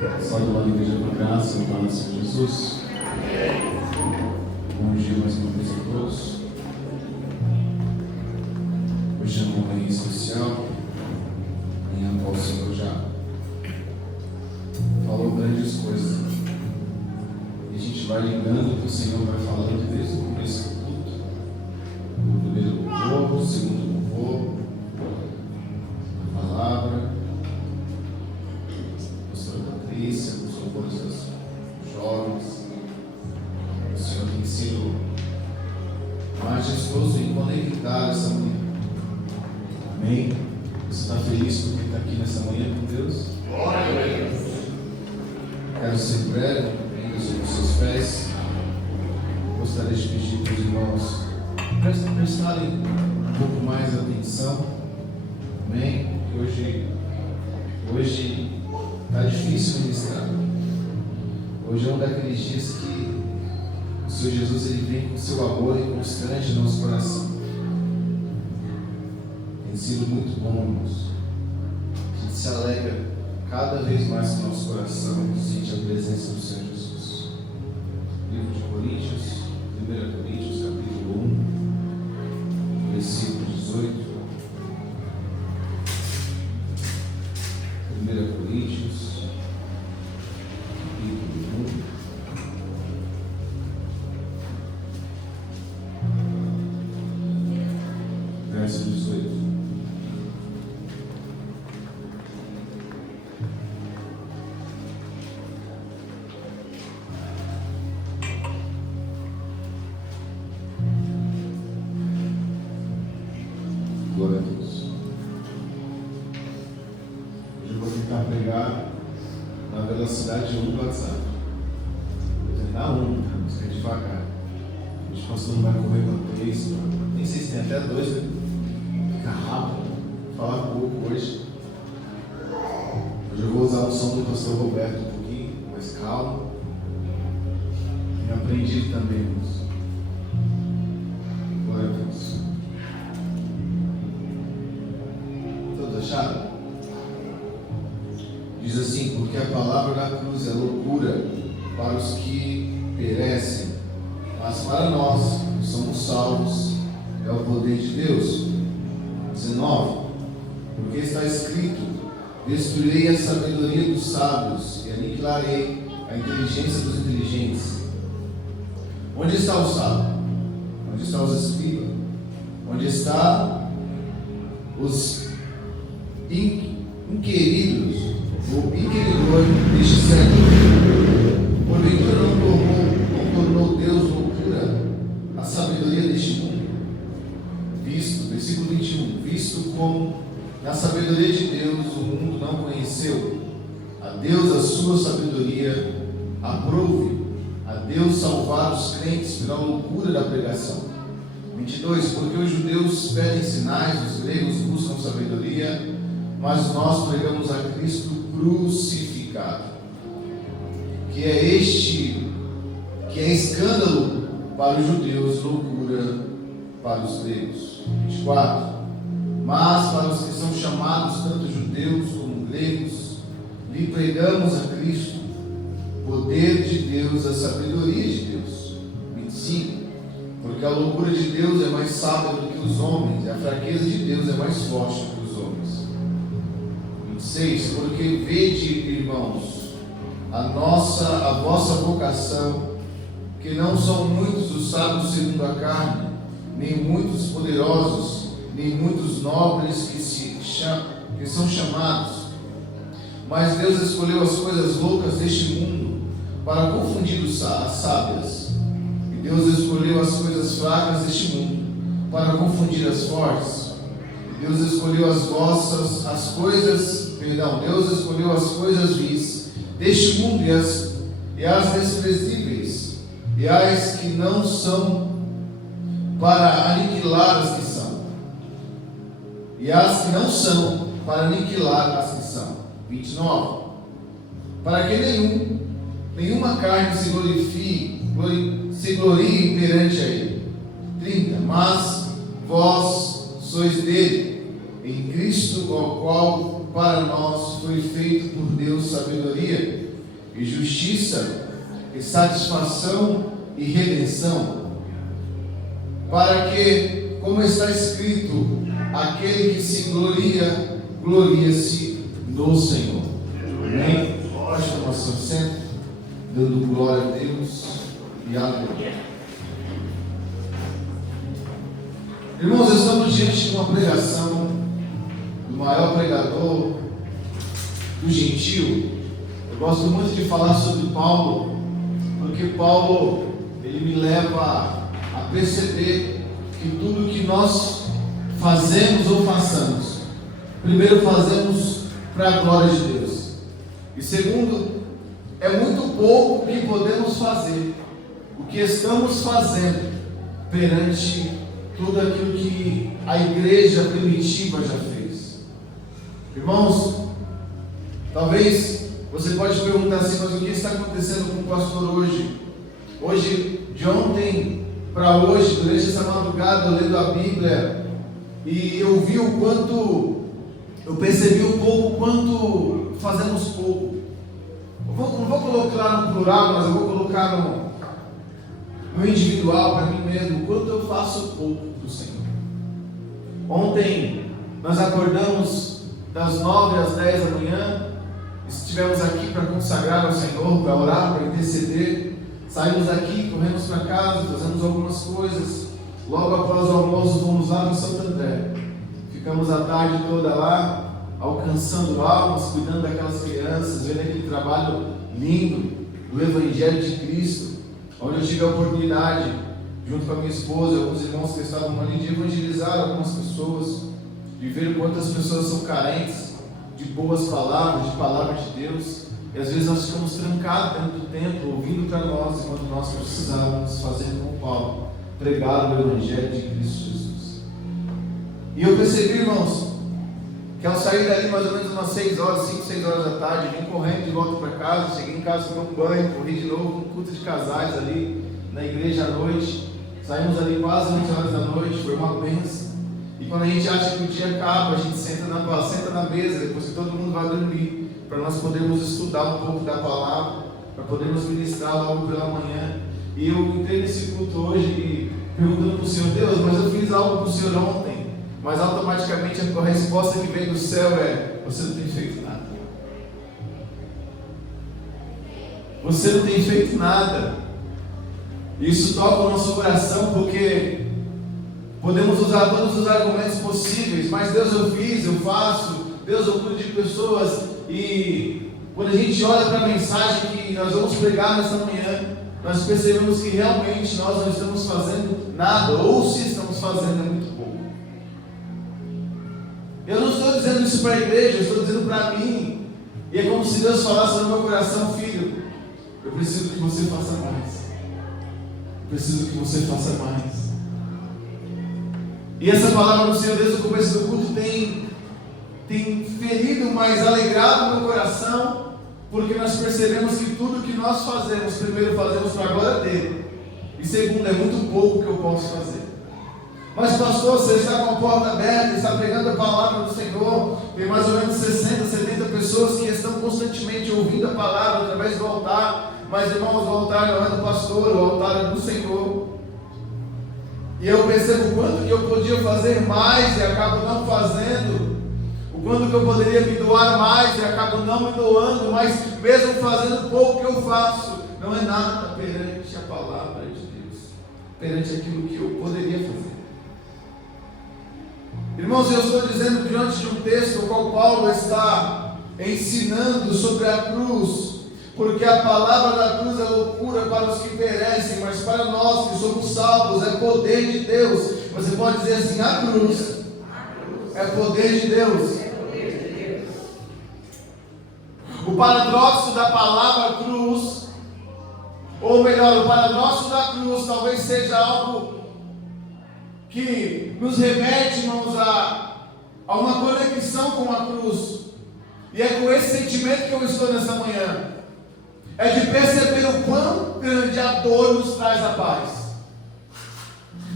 Salve lá na igreja com a graça, no nome do Senhor Jesus. Bom dia mais uma vez a todos. Hoje é uma manhã especial. Amanhã o Senhor já falou grandes coisas. E a gente vai lembrando que o Senhor vai falando desde o começo do culto. O primeiro louvor, o segundo louvor, a palavra, a pastora Patrícia, os louvores dos jovens. O Senhor tem sido majestoso em conectar essa manhã. Amém? Você está feliz porque está aqui nessa manhã com Deus? Glória a Deus! Quero ser breve, ainda sobre os seus pés. Gostaria de pedir para os irmãos prestarem um pouco mais atenção. Amém? Hoje está difícil ministrar. Hoje é um daqueles dias que o Senhor Jesus ele vem com seu amor constante no nosso coração. Tem sido muito bom, irmãos. A gente se alegra cada vez mais com o nosso coração e sente a presença do Senhor Jesus. Livro de Coríntios, 1 Coríntios, capítulo 1, versículo 18. 1 Coríntios, capítulo 1, verso 18. Glória a Deus. Hoje eu vou tentar pregar na velocidade 1 do WhatsApp. Vou treinar 1, mas é devagar. A gente pastor não vai correr para 3, nem sei se tem até 2, né? Fica rápido, falar pouco hoje. Hoje eu vou usar o som do pastor Roberto um pouquinho, mais calmo. E aprendido também, irmãos. Glória a Deus. Achado? Diz assim: porque a palavra da cruz é loucura para os que perecem, mas para nós que somos salvos é o poder de Deus. 19. Porque está escrito: destruirei a sabedoria dos sábios e aniquilarei a inteligência dos inteligentes. Onde está o sábio? Onde estão os escribas? Onde estão os inquiridos ou inquiridor deste século? Porventura não tornou Deus loucura a sabedoria deste mundo? Visto, versículo 21, visto como na sabedoria de Deus o mundo não conheceu, a Deus a sua sabedoria aprove, a Deus salvar os crentes pela loucura da pregação. 22, porque os judeus pedem sinais, os gregos buscam sabedoria, mas nós pregamos a Cristo crucificado, que é escândalo para os judeus, loucura para os gregos. 24. Mas para os que são chamados, tanto judeus como gregos, lhe pregamos a Cristo, poder de Deus, a sabedoria de Deus. 25. Porque a loucura de Deus é mais sábia do que os homens, e a fraqueza de Deus é mais forte do que os homens. 26. Porque vede, irmãos, a vossa vocação, que não são muitos os sábios segundo a carne, nem muitos poderosos, nem muitos nobres que são chamados. Mas Deus escolheu as coisas loucas deste mundo para confundir as sábias. E Deus escolheu as coisas fracas deste mundo para confundir as fortes. Deus escolheu Deus escolheu as coisas vis deste mundo e as desprezíveis, e as que não são, para aniquilar as que são. E as que não são, para aniquilar as que são. 29. Para que nenhuma carne se glorie perante a ele. 30. Mas vós sois dele, em Cristo, ao qual para nós foi feito por Deus sabedoria, e justiça, e satisfação e redenção, para que, como está escrito, aquele que se gloria, gloria-se no Senhor. Amém? Pode tomar seu assento, dando glória a Deus e aleluia. Irmãos, estamos diante de uma pregação do maior pregador do gentio. Eu gosto muito de falar sobre Paulo, porque Paulo, ele me leva a perceber que tudo que nós fazemos ou façamos, primeiro fazemos para a glória de Deus, e segundo, é muito pouco o que podemos fazer, o que estamos fazendo perante tudo aquilo que a igreja primitiva já fez. Irmãos, talvez você pode perguntar assim, mas o que está acontecendo com o pastor hoje? Hoje, de ontem para hoje, durante essa madrugada, eu lendo a Bíblia, e eu vi o quanto, eu percebi um pouco quanto fazemos pouco. Não vou colocar no plural, mas eu vou colocar no individual, para mim mesmo, o quanto eu faço pouco do Senhor. Ontem, nós acordamos das 9 às 10 da manhã, estivemos aqui para consagrar ao Senhor, para orar, para interceder. Saímos daqui, corremos para casa, fazemos algumas coisas. Logo após o almoço, fomos lá no Santo André. Ficamos a tarde toda lá, alcançando almas, cuidando daquelas crianças, vendo aquele trabalho lindo do Evangelho de Cristo, onde eu tive a oportunidade, junto com a minha esposa e alguns irmãos que estavam ali, de evangelizar algumas pessoas, de ver quantas pessoas são carentes de boas palavras, de palavra de Deus, e às vezes nós ficamos trancados dentro do templo, ouvindo para nós, enquanto nós precisávamos fazer como Paulo, pregar o Evangelho de Cristo Jesus. E eu percebi, irmãos, que ao sair dali mais ou menos umas 6 horas, 5, 6 horas da tarde, vim correndo de volta para casa, cheguei em casa, tomei um banho, corri de novo, um culto de casais ali na igreja à noite, saímos ali quase 11 horas da noite, foi uma bênção. E quando a gente acha que o dia acaba, a gente senta na mesa, depois que todo mundo vai dormir, para nós podermos estudar um pouco da palavra, para podermos ministrar logo pela manhã. E eu entrei nesse culto hoje e perguntando para o Senhor, Deus, mas eu fiz algo para o Senhor ontem, mas automaticamente a resposta que vem do céu é: você não tem feito nada. Você não tem feito nada. Isso toca o nosso coração, porque podemos usar todos os argumentos possíveis, mas Deus, eu fiz, eu faço, Deus, eu cuido de pessoas. E quando a gente olha para a mensagem que nós vamos pregar nessa manhã, nós percebemos que realmente nós não estamos fazendo nada, ou se estamos fazendo é muito pouco. Eu não estou dizendo isso para a igreja, eu estou dizendo para mim. E é como se Deus falasse no meu coração: filho, eu preciso que você faça mais. Eu preciso que você faça mais. E essa palavra do Senhor desde o começo do culto tem ferido, mas alegrado o meu coração, porque nós percebemos que tudo que nós fazemos, primeiro fazemos para a glória dele, e segundo, é muito pouco que eu posso fazer. Mas pastor, você está com a porta aberta, está pregando a palavra do Senhor, tem mais ou menos 60, 70 pessoas que estão constantemente ouvindo a palavra através do altar, mas irmãos, o altar não é do pastor, o altar é do Senhor. E eu percebo o quanto que eu podia fazer mais e acabo não fazendo, o quanto que eu poderia me doar mais e acabo não me doando, mas mesmo fazendo pouco que eu faço, não é nada perante a palavra de Deus, perante aquilo que eu poderia fazer. Irmãos, eu estou dizendo diante de um texto no qual Paulo está ensinando sobre a cruz, porque a palavra da cruz é loucura para os que perecem, mas para nós que somos salvos é poder de Deus. Você pode dizer assim: a cruz é poder de Deus. O paradoxo da palavra cruz, ou melhor, o paradoxo da cruz talvez seja algo que nos remete, irmãos, a uma conexão com a cruz. E é com esse sentimento que eu estou nessa manhã. É de perceber o quão grande a dor nos traz a paz.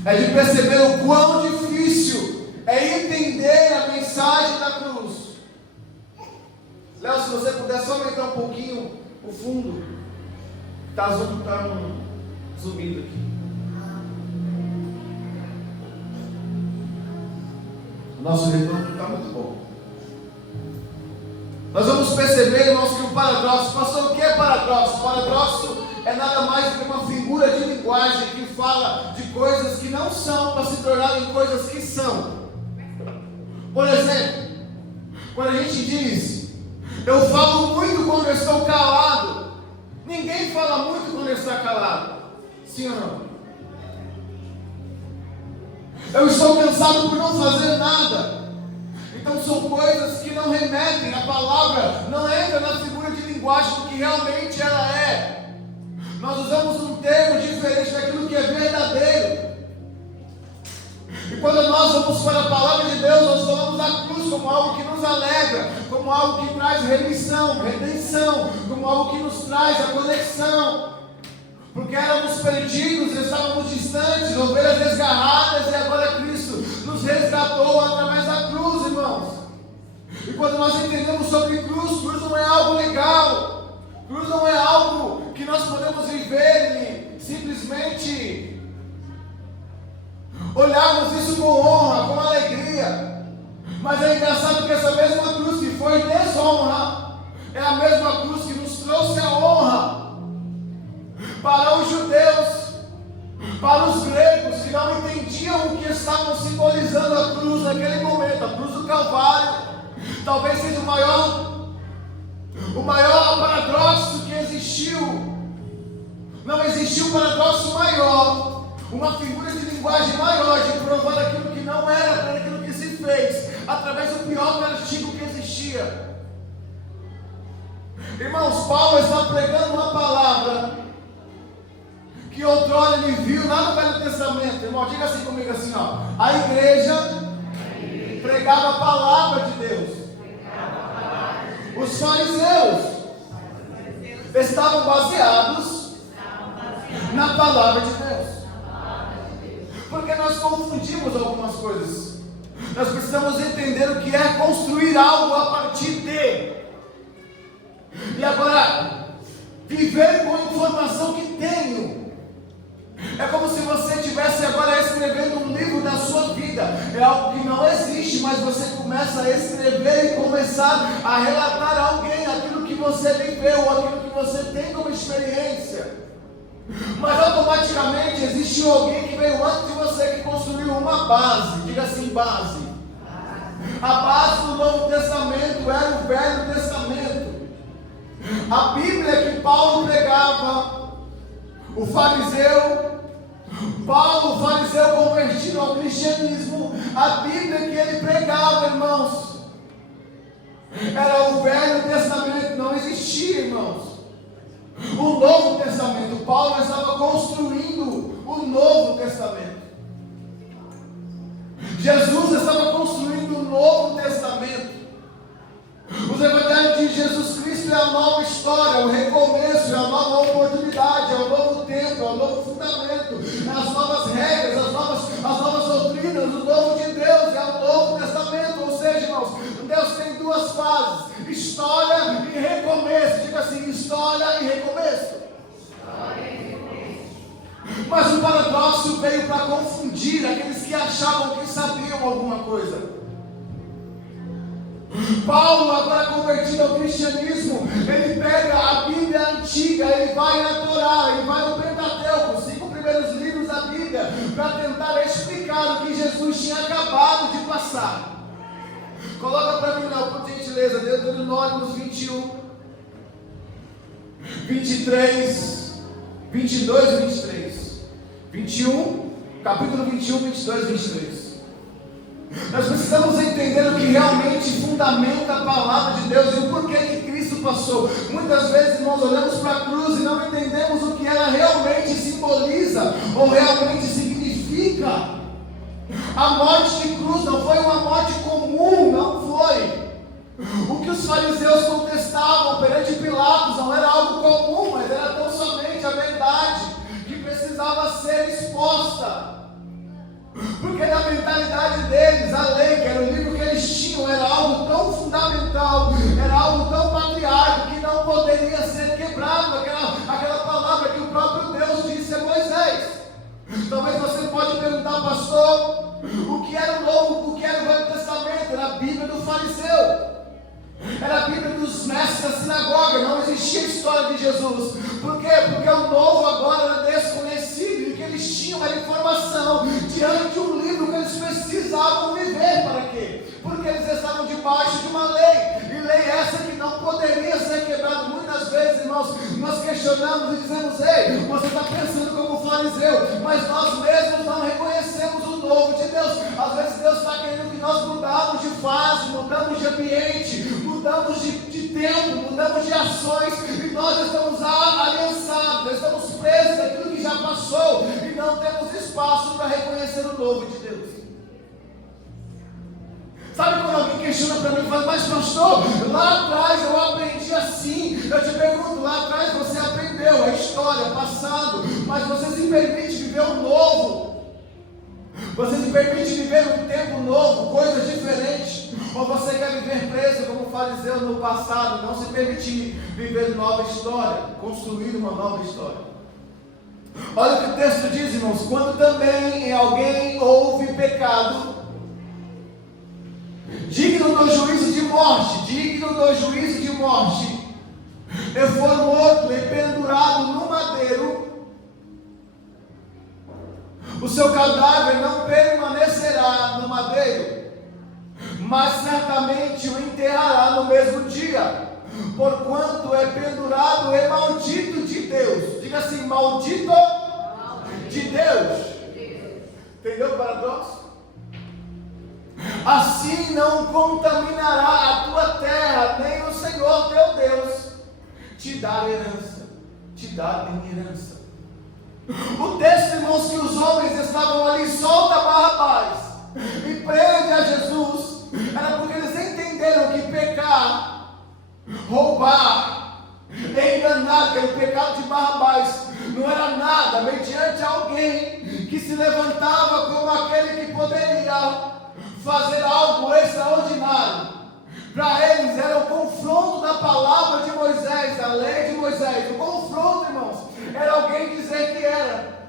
É de perceber o quão difícil é entender a mensagem da cruz. Léo, se você puder só aumentar um pouquinho o fundo está zumbindo aqui. O nosso retorno está muito bom. Nós vamos perceber, irmãos, que o paradóxo, pastor, o que é paradóxo? Paradóxo é nada mais do que uma figura de linguagem que fala de coisas que não são para se tornarem coisas que são. Por exemplo, quando a gente diz, eu falo muito quando eu estou calado. Ninguém fala muito quando está calado. Sim ou não? Eu estou cansado por não fazer nada. Então são coisas que não remetem, a palavra não entra na figura de linguagem do que realmente ela é. Nós usamos um termo diferente daquilo que é verdadeiro. E quando nós vamos para a palavra de Deus, nós falamos da cruz como algo que nos alegra, como algo que traz remissão, redenção, como algo que nos traz a conexão. Porque éramos perdidos, estávamos distantes, ovelhas desgarradas, e agora Cristo nos resgatou através da cruz, irmãos. E quando nós entendemos sobre cruz, cruz não é algo legal, cruz não é algo que nós podemos viver e simplesmente olharmos isso com honra, com alegria. Mas é engraçado que essa mesma cruz que foi desonra, é a mesma cruz que nos trouxe a honra. Para os judeus, para os gregos que não entendiam o que estavam simbolizando a cruz naquele momento, a cruz do Calvário, talvez seja o maior paradoxo que existiu. Não existiu um paradoxo maior, uma figura de linguagem maior de provar aquilo que não era para aquilo que se fez, através do pior castigo que existia. Irmãos, Paulo está pregando uma palavra que outrora ele viu lá no Velho Testamento. Irmão, diga assim comigo assim, ó. A igreja pregava a palavra de Deus. Os fariseus estavam baseados na palavra de Deus. Porque nós confundimos algumas coisas. Nós precisamos entender o que é construir algo a partir de. E agora, viver com a informação que tenho. É como se você estivesse agora escrevendo um livro da sua vida. É algo que não existe, mas você começa a escrever e começar a relatar a alguém aquilo que você viveu, aquilo que você tem como experiência. Mas automaticamente existe alguém que veio antes de você que construiu uma base. Diga assim, base. A base do Novo Testamento era o Velho Testamento. A Bíblia que Paulo pregava, o fariseu, Paulo, o fariseu convertido ao cristianismo, a Bíblia que ele pregava, irmãos, era o Velho Testamento, não existia, irmãos, o Novo Testamento. Paulo estava construindo o Novo Testamento. Jesus estava construindo o Novo Testamento. Os evangelhos de Jesus Cristo é a nova história, o recomeço, é a nova oportunidade, é o novo tempo, é o novo fundamento, é as novas regras, as novas doutrinas, o novo de Deus, é o Novo Testamento. Ou seja, irmãos, Deus tem duas fases: história e recomeço. Diga assim, história e recomeço. Mas o paradoxo veio para confundir aqueles que achavam que sabiam alguma coisa. Paulo, agora convertido ao cristianismo, ele pega a Bíblia antiga, ele vai na Torá, ele vai no Pentateuco, os 5 primeiros livros da Bíblia, para tentar explicar o que Jesus tinha acabado de passar. Coloca para mim, não, por gentileza, Deuteronômio 21, 23, 22 e 23. 21, capítulo 21, 22 e 23. Nós precisamos entender o que realmente fundamenta a palavra de Deus e o porquê que Cristo passou. Muitas vezes nós olhamos para a cruz e não entendemos o que ela realmente simboliza ou realmente significa. A morte de cruz não foi uma morte comum, não foi. O que os fariseus contestavam perante Pilatos não era algo comum, mas era tão somente a verdade que precisava ser exposta. Porque na mentalidade deles, a lei, que era o livro que eles tinham, era algo tão fundamental, era algo tão patriarcal que não poderia ser quebrado. Talvez você pode perguntar, pastor, o que era o Novo, o que era o Velho Testamento? Era a Bíblia do fariseu. Era a Bíblia dos mestres da sinagoga, não existia a história de Jesus. Por quê? Porque o novo agora era desconhecido, e o que eles tinham era informação diante de um livro que eles precisavam viver. Para quê? Porque eles estavam debaixo de uma lei, e lei essa que não poderia ser quebrada. Muitas vezes, irmãos, nós questionamos e dizemos: ei, você está pensando como fariseu, mas nós mesmos não reconhecemos o novo de Deus. Às vezes Deus está querendo que nós mudamos de fase, mudamos de ambiente, mudamos de tempo, mudamos de ações, e nós estamos aliançados, estamos presos naquilo que já passou, e não temos espaço para reconhecer o novo de Deus. Sabe quando alguém questiona para mim e fala: mas pastor, lá atrás eu aprendi assim. Eu te pergunto: lá atrás você aprendeu a história, passado, mas você se permite viver o novo? Você se permite viver um tempo novo, coisas diferentes? Ou você quer viver preso como fariseu no passado, não se permitir viver nova história, construir uma nova história? Olha o que o texto diz, irmãos: quando também em alguém houve pecado, digno do juízo de morte, e for morto e pendurado no madeiro, o seu cadáver não permanecerá no madeiro, mas certamente o enterrará no mesmo dia, porquanto é pendurado e maldito de Deus. Diga assim: maldito de Deus. Entendeu o paradoxo? Assim não contaminará a tua terra, nem o Senhor teu Deus te dá herança, em herança. O texto, irmãos, que os homens estavam ali: solta Barrabás e prende a Jesus, era porque eles entenderam que pecar, roubar, enganar, que era o pecado de Barrabás, não era nada mediante alguém que se levantava como aquele que poderia fazer algo extraordinário. Para eles era o confronto da palavra de Moisés, da lei de Moisés. O confronto, irmãos, era alguém dizer que era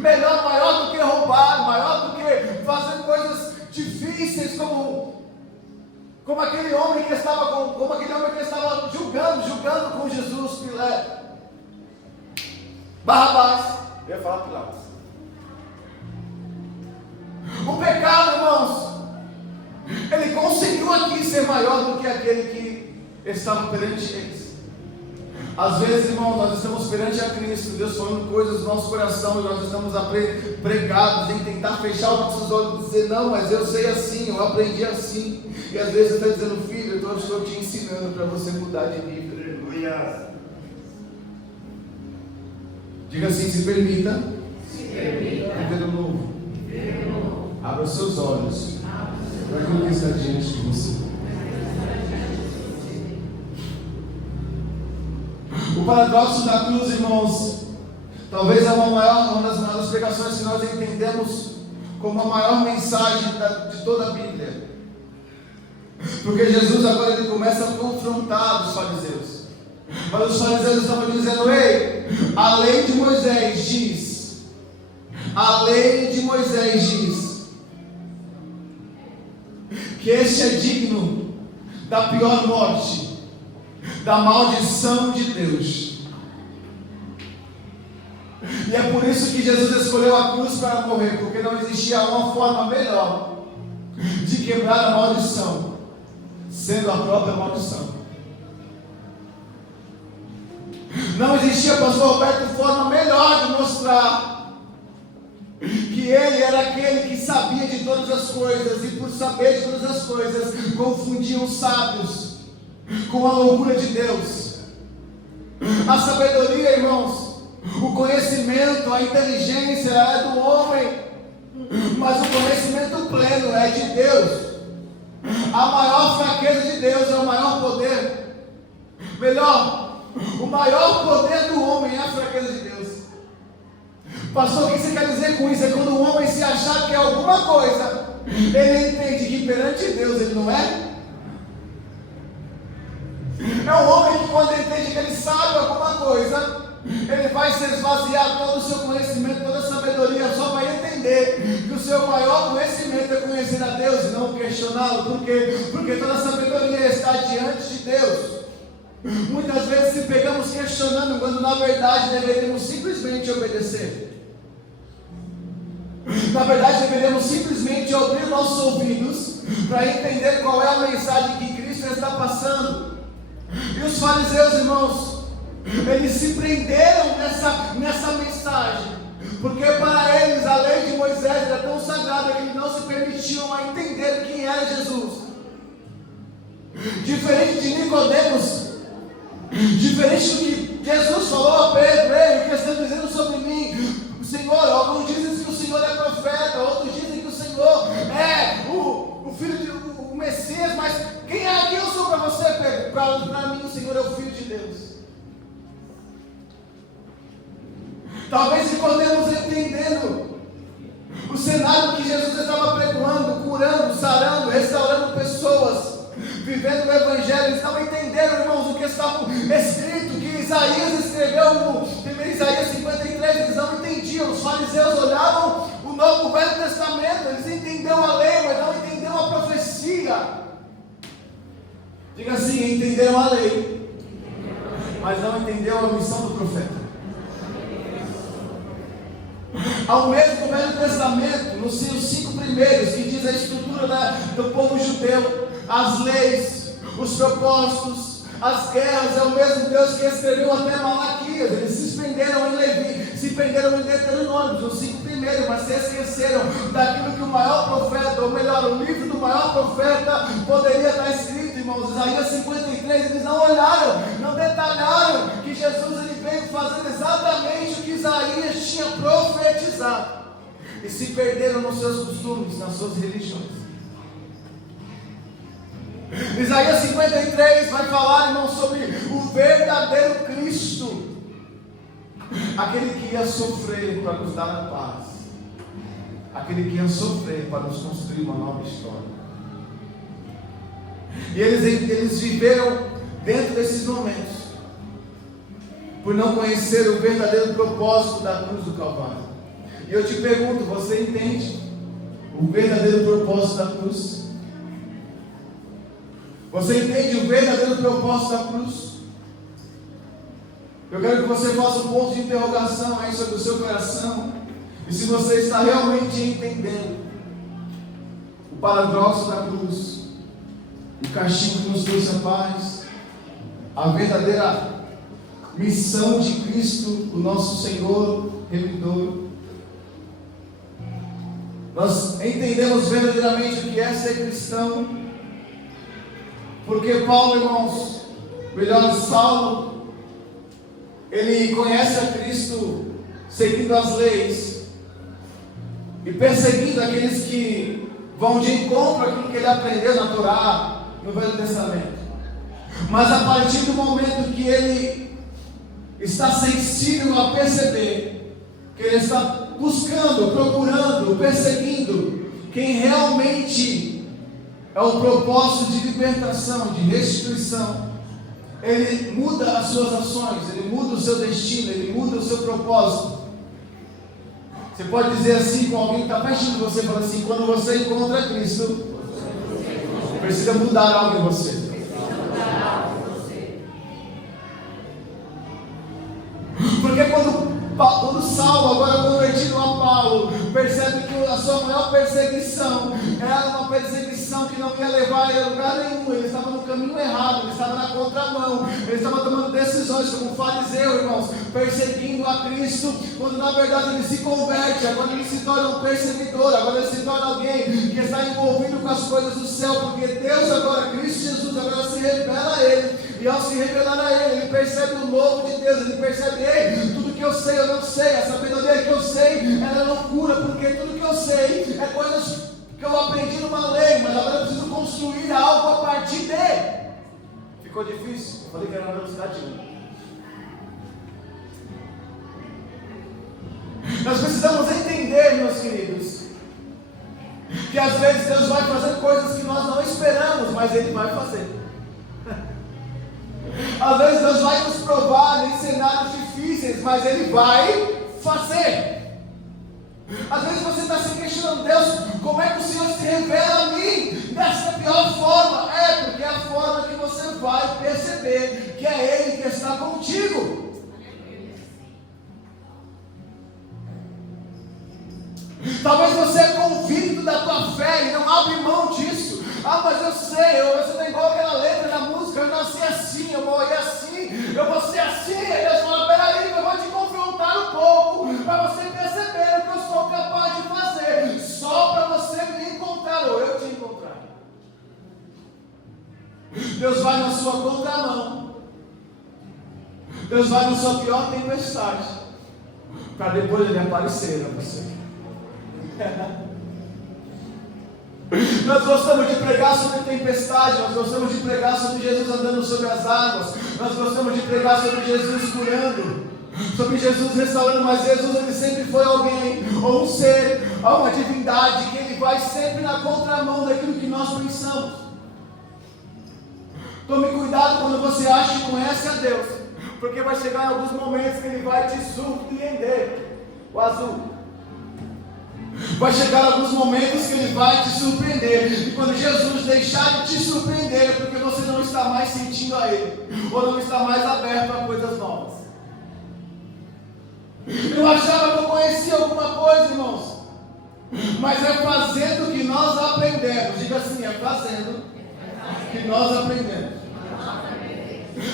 melhor, maior do que roubar, maior do que fazer coisas difíceis, como aquele homem que estava julgando com Jesus, Pilatos. Barrabás, eu ia falar Pilatos. O pecado, irmãos, ele conseguiu aqui ser maior do que aquele que estava perante eles. Às vezes, irmãos, nós estamos perante a Cristo, Deus falando coisas no nosso coração, e nós estamos pregados em tentar fechar os nossos olhos e dizer: não, mas eu sei assim, eu aprendi assim. E às vezes você está dizendo: filho, eu estou te ensinando para você mudar de nível. Aleluia. Diga assim: se permita viver o novo. Abra os seus olhos para aquilo que está diante de você. O paradoxo da cruz, irmãos, talvez é uma das pregações que nós entendemos como a maior mensagem de toda a Bíblia. Porque Jesus agora ele começa a confrontar os fariseus. Mas os fariseus estavam dizendo: ei, a lei de Moisés diz que este é digno da pior morte, da maldição de Deus. E é por isso que Jesus escolheu a cruz para morrer, porque não existia uma forma melhor de quebrar a maldição, sendo a própria maldição. Não existia, pastor Roberto, forma melhor de mostrar que ele era aquele que sabia de todas as coisas, e por saber de todas as coisas, confundia os sábios com a loucura de Deus. A sabedoria, irmãos, o conhecimento, a inteligência é do homem, mas o conhecimento pleno é de Deus. A maior fraqueza de Deus é o maior poder. Melhor, o maior poder do homem é a fraqueza de Deus. Pastor, o que você quer dizer com isso? É quando o homem se achar que é alguma coisa, ele entende que perante Deus ele não é. É um homem que, quando entende que ele sabe alguma coisa, ele vai se esvaziar todo o seu conhecimento, toda a sabedoria, só vai entender que o seu maior conhecimento é conhecer a Deus e não questioná-lo. Por quê? Porque toda a sabedoria está diante de Deus. Muitas vezes se pegamos questionando, quando na verdade deveríamos simplesmente obedecer. Na verdade deveríamos simplesmente abrir nossos ouvidos para entender qual é a mensagem que Cristo está passando. E os fariseus, irmãos, eles se prenderam nessa mensagem, porque para eles a lei de Moisés era tão sagrada que eles não se permitiam a entender quem era Jesus. Diferente de Nicodemos, diferente do que Jesus falou a Pedro: ei, o que estão dizendo sobre mim? O Senhor, alguns dizem que o Senhor é profeta, outros dizem que o Senhor é o filho de o Messias, mas quem eu sou para você, Pedro? Para mim o Senhor é o Filho de Deus. Talvez ficamos entendendo o cenário que Jesus estava pregoando, curando, sarando, restaurando pessoas, vivendo o Evangelho. Eles não entenderam, irmãos, o que estava escrito, que Isaías escreveu no Isaías 53, eles não entendiam. Os fariseus olhavam o Velho Testamento, eles entenderam a lei, mas não entenderam a profecia. Diga assim: entenderam a lei, mas não entenderam a missão do profeta. Ao mesmo Velho Testamento, nos seus 5 primeiros, que diz a estrutura do povo judeu, as leis, os propósitos, as guerras, é o mesmo Deus que escreveu até Malaquias. Eles se prenderam em Levi, se prenderam em Deuteronômio, os 5 primeiros, mas se esqueceram daquilo que o maior profeta, ou melhor, o livro do maior profeta poderia estar escrito, irmãos. Isaías 53, eles não olharam, não detalharam que Jesus ele veio fazendo exatamente o que Isaías tinha profetizado, e se perderam nos seus costumes, nas suas religiões. Isaías 53 vai falar, irmão, sobre o verdadeiro Cristo, aquele que ia sofrer para nos dar a paz, aquele que ia sofrer para nos construir uma nova história. E eles viveram dentro desses momentos, por não conhecer o verdadeiro propósito da cruz do Calvário. E eu te pergunto: você entende o verdadeiro propósito da cruz? Você entende o verdadeiro propósito da cruz? Eu quero que você faça um ponto de interrogação aí sobre o seu coração, e se você está realmente entendendo o paradoxo da cruz, o castigo que nos trouxe a paz, a verdadeira missão de Cristo, o nosso Senhor Remidor. Nós entendemos verdadeiramente o que é ser cristão, porque Paulo, irmãos, melhor, Saulo, ele conhece a Cristo seguindo as leis e perseguindo aqueles que vão de encontro àquilo que ele aprendeu na Torá, no Velho Testamento. Mas a partir do momento que ele está sensível a perceber que ele está buscando, procurando, perseguindo quem realmente é o propósito de libertação, de restituição, ele muda as suas ações, ele muda o seu destino, ele muda o seu propósito. Você pode dizer assim com alguém que está pertinho de você, fala assim: quando você encontra Cristo, precisa mudar algo em você. Porque quando Saulo, agora convertido a Paulo, percebe que a sua maior perseguição era uma perseguição que não ia levar ele a lugar nenhum. Ele estava no caminho errado, ele estava na contramão, ele estava tomando decisões como fariseu, irmãos, perseguindo a Cristo, quando na verdade ele se converte, agora ele se torna um perseguidor, agora ele se torna alguém que está envolvido com as coisas do céu, porque Deus agora, Cristo Jesus, agora se revela a ele. E ao se revelar a ele percebe o novo de Deus, ele percebe: ei, tudo que eu sei eu não sei, a sabedoria que eu sei ela é loucura, porque tudo que eu sei é coisas que eu aprendi numa lei, mas agora eu preciso construir algo a partir dele. Ficou difícil? Eu falei que era uma velocidade 1. Nós precisamos entender, meus queridos, que às vezes Deus vai fazer coisas que nós não esperamos, mas Ele vai fazer. Às vezes Deus vai nos provar em cenários difíceis, mas Ele vai fazer. Às vezes você está se questionando: Deus, como é que o Senhor se revela a mim dessa pior forma? É porque é a forma que você vai perceber que é Ele que está contigo. Talvez você é convicto da tua fé e não abre mão disso. Mas eu sei, você está igual aquela letra da música: eu nasci assim, eu morri assim, eu vou ser assim. Aí Deus fala: peraí, eu vou te confrontar um pouco, para você perceber o que eu sou capaz de fazer, só para você me encontrar, ou eu te encontrar. Deus vai na sua contramão, Deus vai na sua pior tempestade, para depois Ele aparecer a você. Nós gostamos de pregar sobre tempestade, nós gostamos de pregar sobre Jesus andando sobre as águas, nós gostamos de pregar sobre Jesus curando, sobre Jesus restaurando, mas Jesus, Ele sempre foi alguém, ou um ser, ou uma divindade, que Ele vai sempre na contramão daquilo que nós pensamos. Tome cuidado quando você acha que conhece a Deus, porque vai chegar em alguns momentos que Ele vai te surpreender. O azul. Vai chegar alguns momentos que Ele vai te surpreender. E quando Jesus deixar de te surpreender, é porque você não está mais sentindo a Ele, ou não está mais aberto a coisas novas. Eu achava que eu conhecia alguma coisa, irmãos, mas é fazendo que nós aprendemos. Diga assim: é fazendo que nós aprendemos.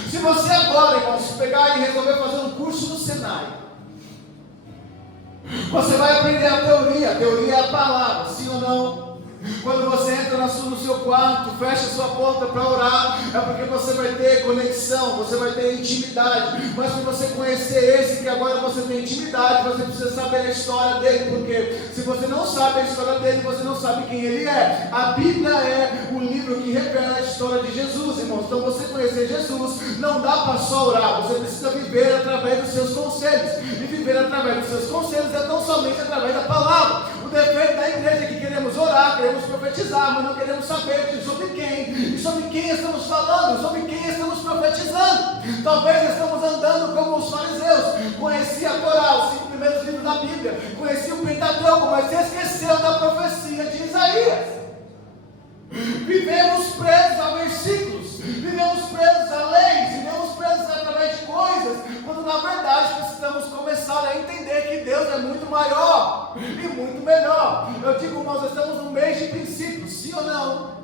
Se você agora, irmãos, pegar e resolver fazer um curso no Senai, você vai aprender a teoria é a palavra, sim ou não? Quando você entra no seu quarto, fecha sua porta para orar, é porque você vai ter conexão, você vai ter intimidade. Mas para você conhecer esse que agora você tem intimidade, você precisa saber a história dele, porque se você não sabe a história dele, você não sabe quem ele é. A Bíblia é o livro que revela a história de Jesus, irmãos. Então você conhecer Jesus, não dá para só orar, você precisa viver através dos seus conselhos. E viver através dos seus conselhos é tão somente através da palavra. O defeito da igreja é que queremos orar, queremos profetizar, mas não queremos saber sobre quem, e sobre quem estamos falando, sobre quem estamos profetizando. Talvez estamos andando como os fariseus. Conhecia a Torá, os 5 primeiros livros da Bíblia, conhecia o Pentateuco, mas se esqueceu da profecia de Isaías. Vivemos presos a versículos, vivemos presos a leis, vivemos presos através de coisas, quando na verdade precisamos começar a entender que Deus é muito maior e muito melhor. Eu digo, nós estamos num mês de princípios, sim ou não?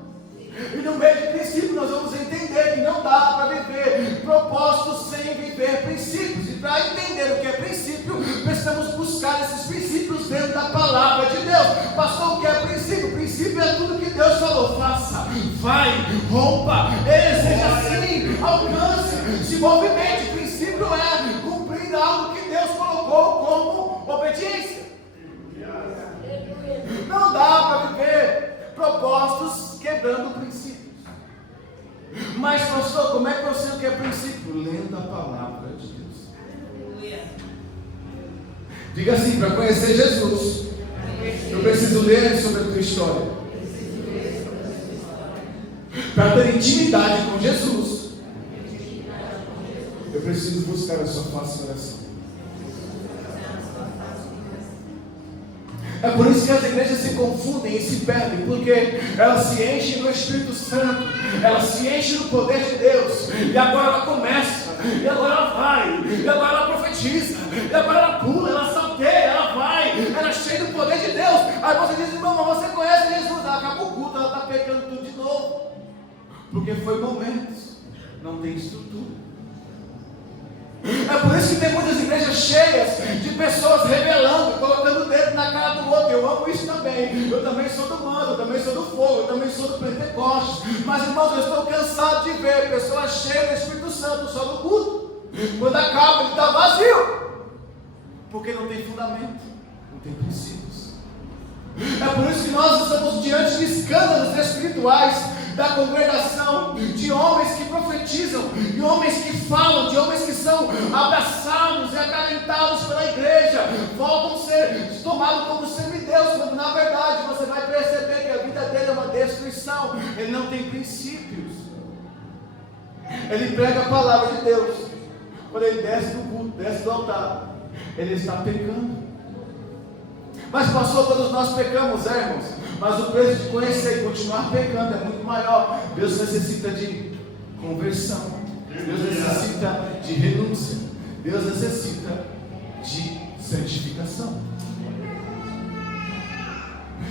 E no mês de princípio nós vamos entender que não dá para viver propósitos sem viver princípios. E para entender o que é princípio, precisamos buscar esses princípios dentro da palavra de Deus. Pastor, o que é princípio? Princípio é tudo que Deus falou: faça, vai, rompa, seja assim, alcance, se movimente. Princípio é cumprir algo que Deus colocou como obediência. Não dá para viver propósitos quebrando princípios. Mas, pastor, como é que eu sei o que é princípio? Lendo a palavra de Deus. Diga assim: para conhecer Jesus, eu preciso ler sobre a tua história. Para ter intimidade com Jesus, eu preciso buscar a sua face em oração. É por isso que as igrejas se confundem e se perdem, porque elas se enchem do Espírito Santo, elas se enchem do poder de Deus, e agora ela começa, e agora ela vai, e agora ela profetiza, e agora ela pula, ela salteia, ela vai, ela é cheia do poder de Deus. Aí você diz: irmão, mas você conhece Jesus? Ela acabou o culto, ela está pecando tudo de novo, porque foi momentos, não tem estrutura. É por isso que tem muitas igrejas cheias de pessoas revelando, colocando o dedo na cara do outro. Eu amo isso também. Eu também sou do mando, eu também sou do fogo, eu também sou do Pentecostes. Mas, irmãos, eu estou cansado de ver pessoas cheias do Espírito Santo só no culto. Quando acaba, ele está vazio, porque não tem fundamento, não tem princípios. É por isso que nós estamos diante de escândalos espirituais da congregação, de homens que profetizam, de homens que falam, de homens que são abraçados e acalentados pela igreja, voltam a ser tomados como semideus, quando na verdade você vai perceber que a vida dele é uma destruição. Ele não tem princípios. Ele prega a palavra de Deus quando ele desce do culto, desce do altar, ele está pecando. Mas pastor, todos nós pecamos, irmãos. Mas o preço de conhecer e continuar pecando é muito maior. Deus necessita de conversão. Deus necessita de renúncia. Deus necessita de santificação.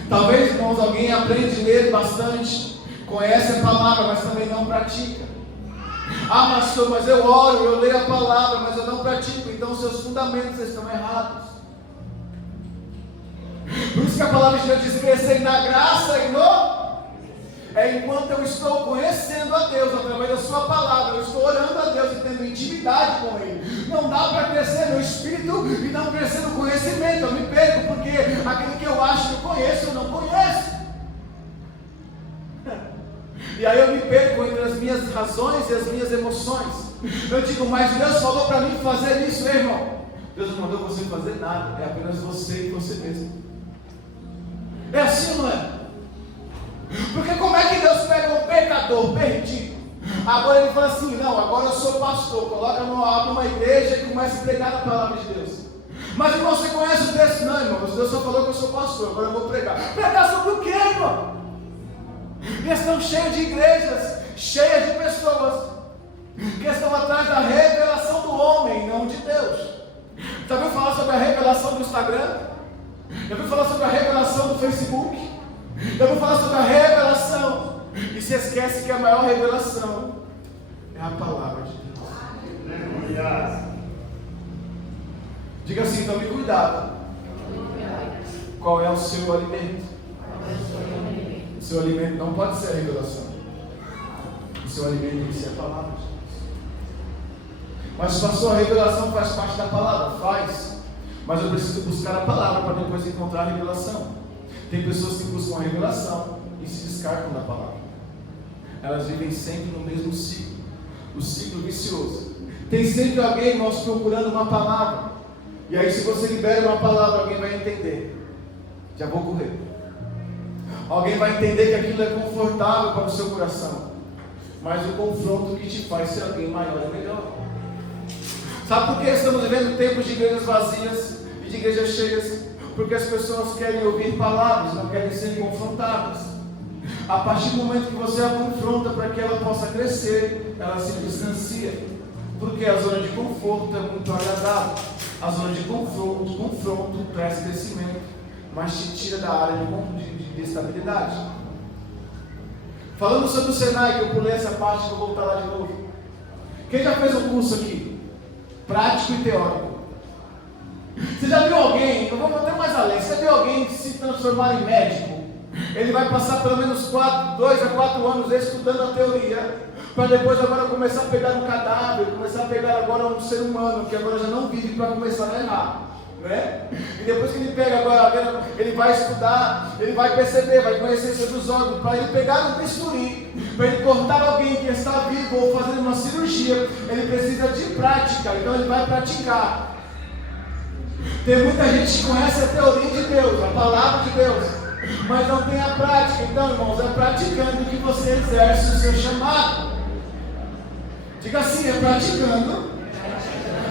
Talvez, irmãos, alguém aprende a ler bastante, conhece a palavra, mas também não pratica. Ah, pastor, mas eu oro, eu leio a palavra, mas eu não pratico. Então os seus fundamentos estão errados. Por isso que a palavra de Deus diz: crescer na graça e no... É enquanto eu estou conhecendo a Deus através da sua palavra, eu estou orando a Deus e tendo intimidade com Ele. Não dá para crescer no espírito e não crescer no conhecimento. Eu me perco porque aquilo que eu acho que eu conheço, eu não conheço. E aí eu me perco entre as minhas razões e as minhas emoções. Eu digo: mas Deus falou para mim fazer isso, meu irmão. Deus não mandou você fazer nada, é apenas você e você mesmo. É assim ou não é? Porque como é que Deus pega um pecador perdido? Agora ele fala assim: não, agora eu sou pastor. Coloca abre uma igreja e começa a pregar a palavra de Deus. Mas irmão, você conhece o texto? Não, irmão, Deus só falou que eu sou pastor, agora eu vou pregar. Pregar sobre o quê, irmão? E estão cheios de igrejas, cheias de pessoas que estão atrás da revelação do homem, não de Deus. Já ouviu falar sobre a revelação do Instagram? Já ouviu falar sobre a revelação do Facebook? Já ouviu falar sobre a revelação? E se esquece que a maior revelação é a palavra de Deus. Diga assim: tome cuidado. Qual é o seu alimento? O seu alimento não pode ser a revelação. O seu alimento tem que ser a palavra de Deus. Mas pastor, a revelação faz parte da palavra? Faz. Mas eu preciso buscar a palavra para depois encontrar a revelação. Tem pessoas que buscam a revelação e se descartam da palavra. Elas vivem sempre no mesmo ciclo, o ciclo vicioso. Tem sempre alguém, irmãos, procurando uma palavra. E aí, se você libera uma palavra, alguém vai entender: já vou correr. Alguém vai entender que aquilo é confortável para o seu coração. Mas o confronto que te faz ser alguém maior é melhor. Sabe por que estamos vivendo tempos de igrejas vazias e de igrejas cheias? Porque as pessoas querem ouvir palavras, não querem ser confrontadas. A partir do momento que você a confronta para que ela possa crescer, ela se distancia. Porque a zona de conforto é muito agradável. A zona de confronto traz crescimento, mas te tira da área de estabilidade. Falando sobre o Senai, que eu pulei essa parte, que eu vou voltar lá de novo. Quem já fez um curso aqui? Prático e teórico. Você já viu alguém, eu vou até mais além, você já viu alguém se transformar em médico? Ele vai passar pelo menos 2 a 4 anos estudando a teoria, para depois agora começar a pegar um cadáver, começar a pegar agora um ser humano, que agora já não vive, para começar a errar. Né? E depois que ele pega agora, ele vai estudar, ele vai perceber, vai conhecer seus órgãos, para ele pegar um bisturi, para ele cortar alguém que está vivo ou fazer uma cirurgia, ele precisa de prática, então ele vai praticar. Tem muita gente que conhece a teoria de Deus, a palavra de Deus, mas não tem a prática. Então, irmãos, é praticando que você exerce o seu chamado. Diga assim: é praticando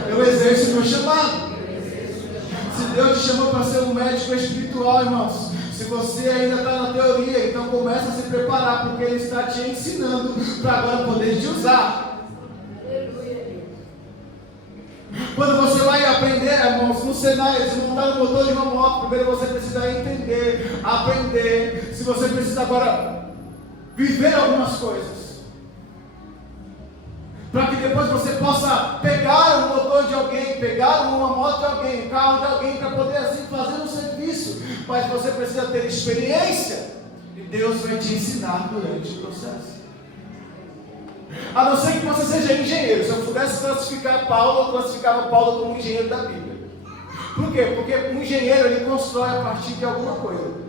eu exerço o meu chamado. Se Deus te chamou para ser um médico espiritual, irmãos, se você ainda está na teoria, então começa a se preparar, porque Ele está te ensinando para agora poder te usar. Quando você vai aprender, irmãos, no Senai, se não está no motor de uma moto, primeiro você precisa entender, aprender. Se você precisa agora viver algumas coisas, para que depois você possa pegar o motor de alguém, pegar uma moto de alguém, um carro de alguém, para poder assim fazer um serviço. Mas você precisa ter experiência, e Deus vai te ensinar durante o processo. A não ser que você seja engenheiro. Se eu pudesse classificar Paulo, eu classificava Paulo como engenheiro da Bíblia. Por quê? Porque um engenheiro, ele constrói a partir de alguma coisa.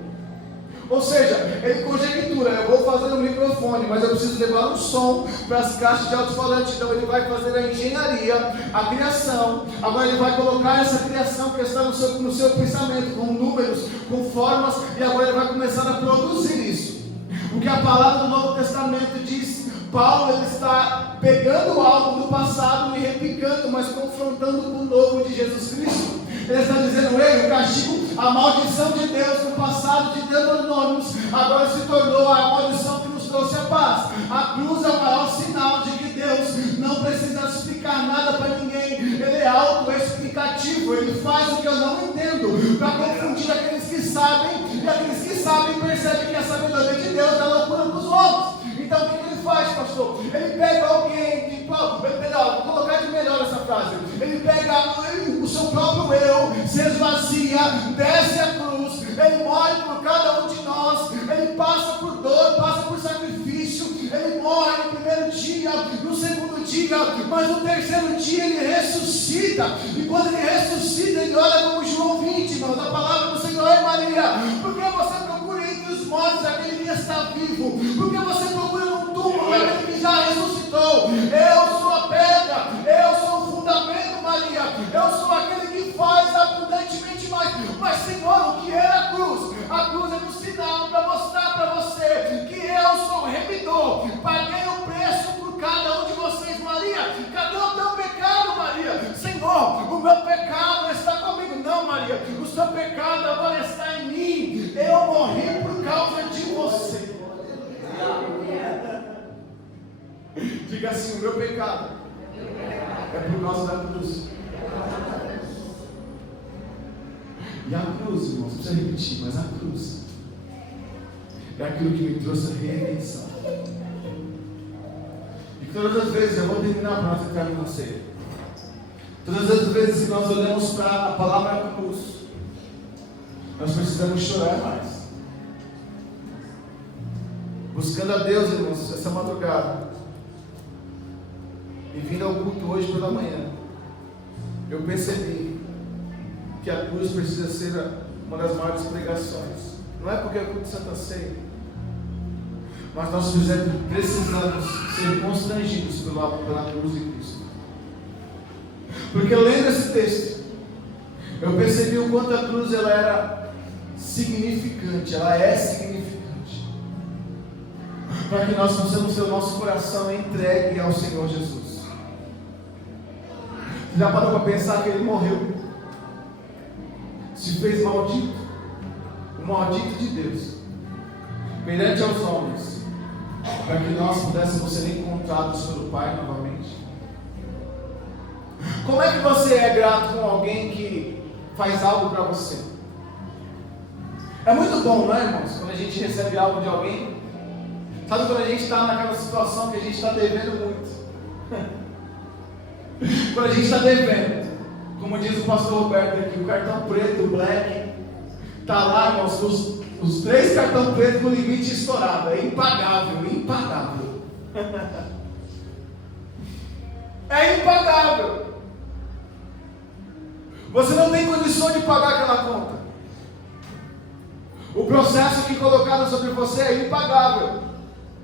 Ou seja, ele conjectura: eu vou fazer um microfone, mas eu preciso levar um som para as caixas de alto-falante. Então ele vai fazer a engenharia, a criação. Agora ele vai colocar essa criação que está no seu pensamento, com números, com formas, e agora ele vai começar a produzir isso. O que a palavra do Novo Testamento diz Paulo ele está pegando algo do passado e replicando, mas confrontando com o novo de Jesus Cristo. Ele está dizendo: ei, o castigo, a maldição de Deus no passado, de Deuteronômios, agora se tornou a maldição que nos trouxe a paz. A cruz é o maior sinal de que Deus não precisa explicar nada para ninguém. Ele é autoexplicativo, ele faz o que eu não entendo, para confundir aqueles que sabem, e aqueles que sabem percebem que a sabedoria de Deus é loucura para os homens. Então o que ele faz, pastor? Ele pega alguém, vou colocar de melhor essa frase. Ele pega o seu próprio eu, se esvazia, desce a cruz, ele morre por cada um de nós, ele passa por dor, passa por sacrifício, ele morre no primeiro dia, no segundo dia, mas no terceiro dia ele ressuscita. E quando ele ressuscita, ele olha como João 20, irmãos, a palavra do Senhor é Maria. Porque você procura entre os mortos aquele que está vivo? Porque você procura no túmulo aquele que já ressuscitou? Eu sou a pedra, eu sou o fundamento, Maria. Eu sou aquele que faz abundantemente mais. Mas, Senhor, o que é a cruz? A cruz é um sinal para mostrar para você que eu sou o remidor. Paguei o preço por cada um de vocês, Maria. Cadê o teu pecado, Maria? Senhor, o meu pecado está comigo. Não, Maria, o seu pecado agora está em mim. Eu morri por causa de você. Diga assim: o meu pecado é por causa da cruz. E a cruz, irmãos, precisa repetir, mas a cruz é aquilo que me trouxe a redenção. E todas as vezes, eu vou terminar para nós entrarmos na ceia. Todas as vezes que nós olhamos para a palavra cruz, nós precisamos chorar mais. Buscando a Deus, irmãos, essa madrugada, e vindo ao culto hoje pela manhã, eu percebi que a cruz precisa ser uma das maiores pregações. Não é porque é culto de Santa Ceia, mas nós precisamos ser constrangidos pela cruz de Cristo. Porque lendo esse texto, eu percebi o quanto a cruz ela era significante, ela é significante, para que nós possamos ter o nosso coração entregue ao Senhor Jesus. Já parou para pensar que ele morreu, se fez maldito, o maldito de Deus, perante aos homens, para que nós pudéssemos ser encontrados pelo Pai novamente? Como é que você é grato com alguém que faz algo para você? É muito bom, não é, irmãos? Quando a gente recebe algo de alguém. Sabe quando a gente está naquela situação que a gente está devendo muito? Quando a gente está devendo, como diz o pastor Roberto aqui, o cartão preto, o black, está lá, irmãos, os 3 cartões pretos com limite estourado. É impagável, impagável. É impagável. Você não tem condições de pagar aquela conta. O processo que colocaram sobre você é impagável.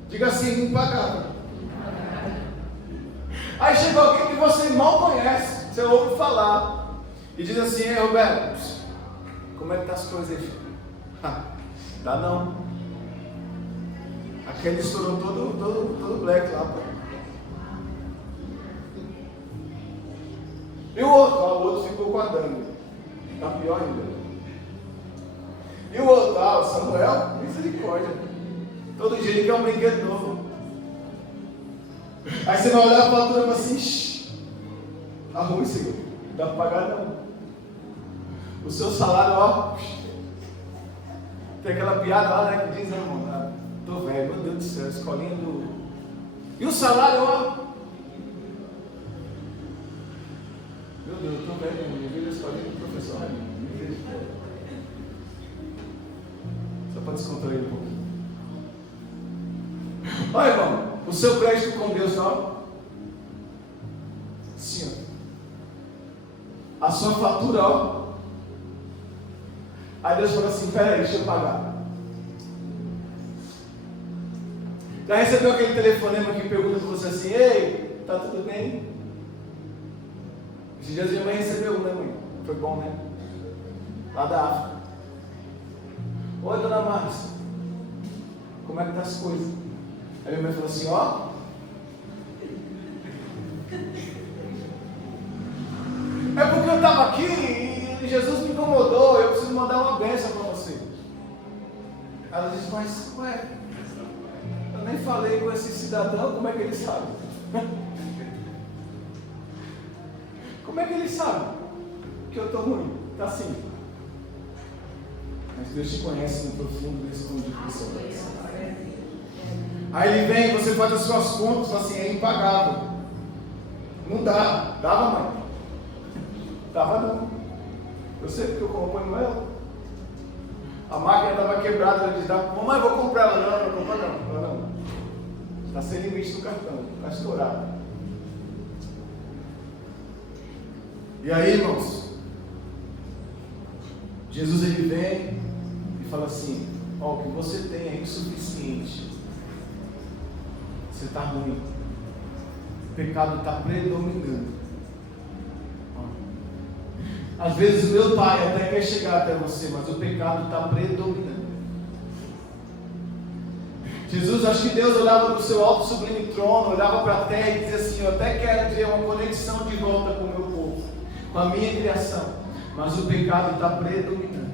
Diga assim: impagável. Aí chega alguém que você mal conhece, você ouve falar, e diz assim: ei, Roberto, como é que tá as coisas aí, filho? Dá não. Aquele estourou todo black lá, pô. E o outro ficou com a Dani. Tá pior ainda. E o outro, o Samuel, misericórdia. Todo dia ele quer um brinquedo novo. Aí você vai olhar a fatura e fala assim: tá ruim, Senhor, não dá para pagar não. O seu salário, tem aquela piada lá, né, que diz: irmão, tô velho, meu Deus do céu, escolinha do... E o salário, meu Deus, eu tô velho, me vejo a escolinha do professor, só para descontrair um pouquinho. Olha, irmão, o seu crédito com Deus, sim, ó. A sua fatura, Aí Deus falou assim: peraí, deixa eu pagar. Já recebeu aquele telefonema que pergunta para você assim: ei, tá tudo bem? Esses dias minha mãe recebeu, né, mãe? Foi bom, né? Lá da África. Oi, dona Márcia, como é que tá as coisas? Aí minha mãe falou assim: ó, É porque eu estava aqui e Jesus me incomodou, eu preciso mandar uma bênção para você. Ela disse, mas ué, eu nem falei com esse cidadão, como é que ele sabe? Como é que ele sabe que eu estou ruim? Está assim. Mas Deus te conhece no profundo desse escondido do seu coração. Aí ele vem, você faz as suas contas, assim, é impagável. Não dá. Dava, mãe? Dava não. Eu sei porque eu acompanho ela. A máquina estava quebrada, ela disse, mamãe, vou comprar ela. Não, não compra não. Ela não. Está sem limite do cartão, está estourado. E aí, irmãos, Jesus ele vem e fala assim, ó, o que você tem é insuficiente. Você está ruim. O pecado está predominando. Às vezes o meu pai até quer chegar até você, mas o pecado está predominando. Jesus, acho que Deus olhava para o seu alto sublime trono, olhava para a terra e dizia assim, eu até quero ter uma conexão de volta com o meu povo, com a minha criação, mas o pecado está predominando.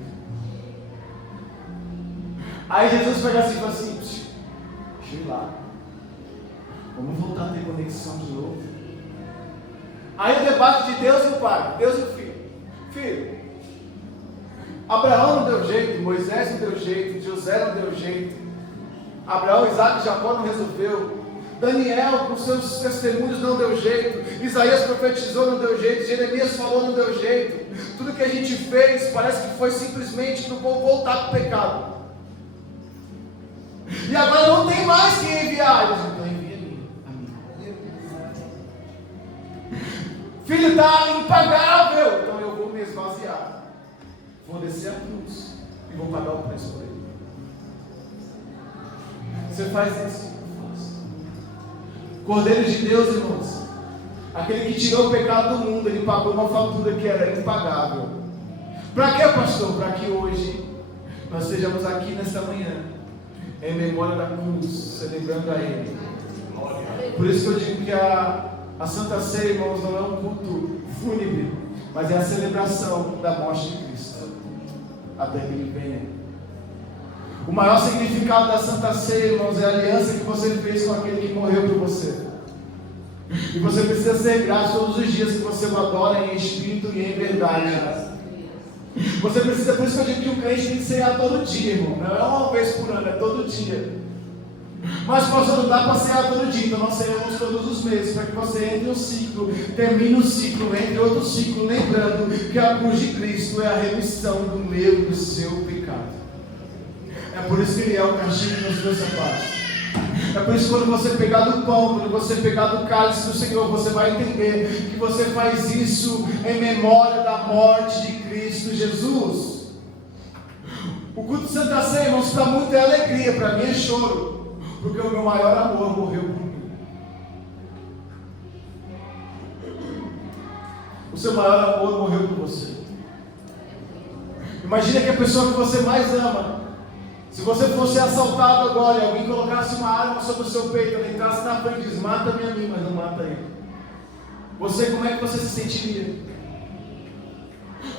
Aí Jesus faz assim, fala assim, deixa eu ir lá, vamos voltar a ter conexão de novo. Aí o debate de Deus e o Pai, Deus e o Filho. Filho, Abraão não deu jeito, Moisés não deu jeito, José não deu jeito, Abraão, Isaac e Jacó não resolveu, Daniel com seus testemunhos não deu jeito, Isaías profetizou, não deu jeito, Jeremias falou, não deu jeito, tudo que a gente fez parece que foi simplesmente para o povo voltar para o pecado. E agora não tem mais quem enviar. Então envia a mim. Filho, está impagável. Então eu vou me esvaziar. Vou descer a cruz. E vou pagar o preço por ele. Você faz isso? Cordeiro de Deus, irmãos. Aquele que tirou o pecado do mundo. Ele pagou uma fatura que era impagável. Para quê, pastor? Para que hoje nós estejamos aqui nesta manhã em memória da cruz, celebrando a Ele. Por isso que eu digo que a Santa Ceia, irmãos, não é um culto fúnebre, mas é a celebração da morte de Cristo, até que Ele venha. O maior significado da Santa Ceia, irmãos, é a aliança que você fez com aquele que morreu por você. E você precisa ser grato todos os dias que você o adora em espírito e em verdade. Você precisa, por isso que eu digo que o crente tem que cear todo dia, irmão. Não é uma vez por ano, é todo dia. Mas pastor, não dá para cear todo dia, então nós ceamos todos os meses, para que você entre um ciclo, termine um ciclo, entre outro ciclo, lembrando que a cruz de Cristo é a remissão do meu e do seu pecado. É por isso que Ele é o castigo nos meus sapatos. É por isso que quando você pegar do pão, quando você pegar do cálice do Senhor, você vai entender que você faz isso em memória da morte de Cristo Jesus. O culto de Santa Ceia, irmãos, para muito é alegria, para mim é choro, porque o meu maior amor morreu por mim. O seu maior amor morreu por você. Imagina que a pessoa que você mais ama, se você fosse assaltado agora e alguém colocasse uma arma sobre o seu peito, ele entrasse na frente e diz, mata-me a mim, mas não mata ele. Você, como é que você se sentiria?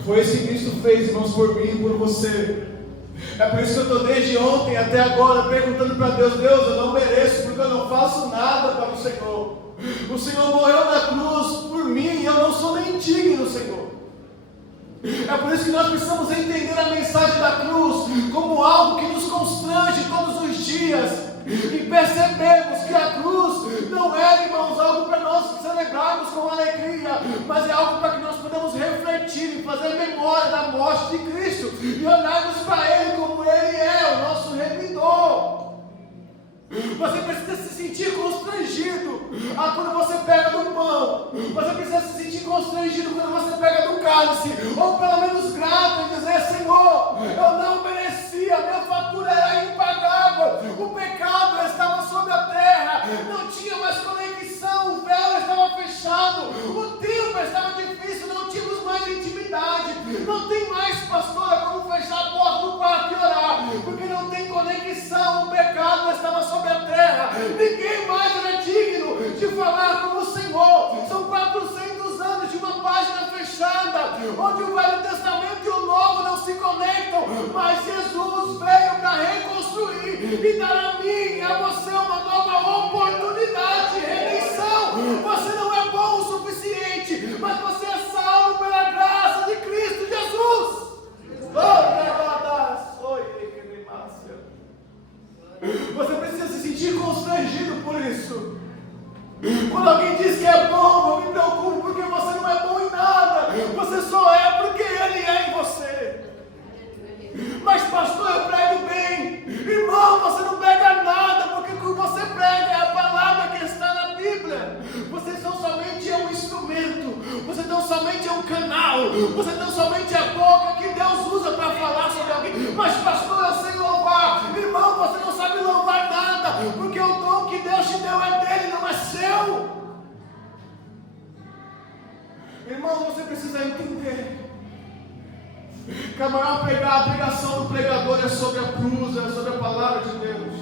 Foi isso que Cristo fez, irmãos, por mim e por você. É por isso que eu estou desde ontem até agora perguntando para Deus, Deus, eu não mereço, porque eu não faço nada para o Senhor. O Senhor morreu na cruz por mim e eu não sou nem digno, Senhor. É por isso que nós precisamos entender a mensagem da cruz como algo que nos constrange todos os dias e percebemos que a cruz não é, irmãos, algo para nós celebrarmos com alegria, mas é algo para que nós podemos refletir e fazer memória da morte de Cristo e olharmos para Ele como Ele é, o nosso remidor. Você precisa se sentir constrangido quando você pega do pão. Você precisa se sentir constrangido quando você pega do cálice. Ou pelo menos grato e dizer, Senhor, eu não merecia, minha fatura era impagável. O pecado estava sobre a terra, não tinha mais conexão, o véu estava fechado, o tempo estava difícil, não tínhamos mais intimidade. Não tem mais, pastora, como fechar a porta do quarto e orar, porque não tem conexão, o pecado estava sobre a terra. Ninguém mais era digno de falar como o Senhor. onde o Velho Testamento e o Novo não se conectam, mas Jesus veio para reconstruir e dar a mim e a você uma nova oportunidade, redenção. Você não é bom o suficiente, mas você é salvo pela graça de Cristo Jesus. Você precisa se sentir constrangido por isso. Quando alguém diz que é bom, não me preocupe, porque você não é bom em nada. Você só é porque Ele é em você. Mas pastor, eu prego bem. Irmão, você não prega nada, porque o que você prega é a palavra que está na Bíblia. Você tão somente é um instrumento. Você tão somente é um canal. Você tão somente é a boca que Deus usa para falar sobre alguém. Mas pastor, eu sei louvar. Irmão, você não sabe louvar nada, porque o dom que Deus te deu é dele, não é seu. Irmão, você precisa entender que a maior pregação do pregador é sobre a cruz, é sobre a palavra de Deus.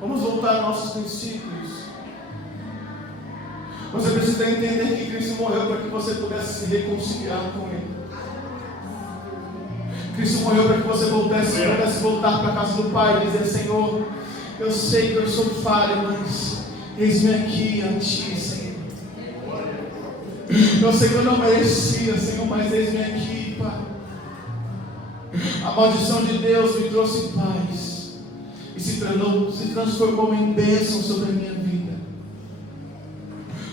Vamos voltar aos nossos princípios. Você precisa entender que Cristo morreu para que você pudesse se reconciliar com Ele. Cristo morreu para que você pudesse voltar para a casa do Pai e dizer: Senhor, eu sei que eu sou falho, mas eis-me aqui a Ti, Senhor. Eu sei que eu não merecia, Senhor, mas eis-me aqui, Pai. A maldição de Deus me trouxe paz e se transformou em bênção sobre a minha vida.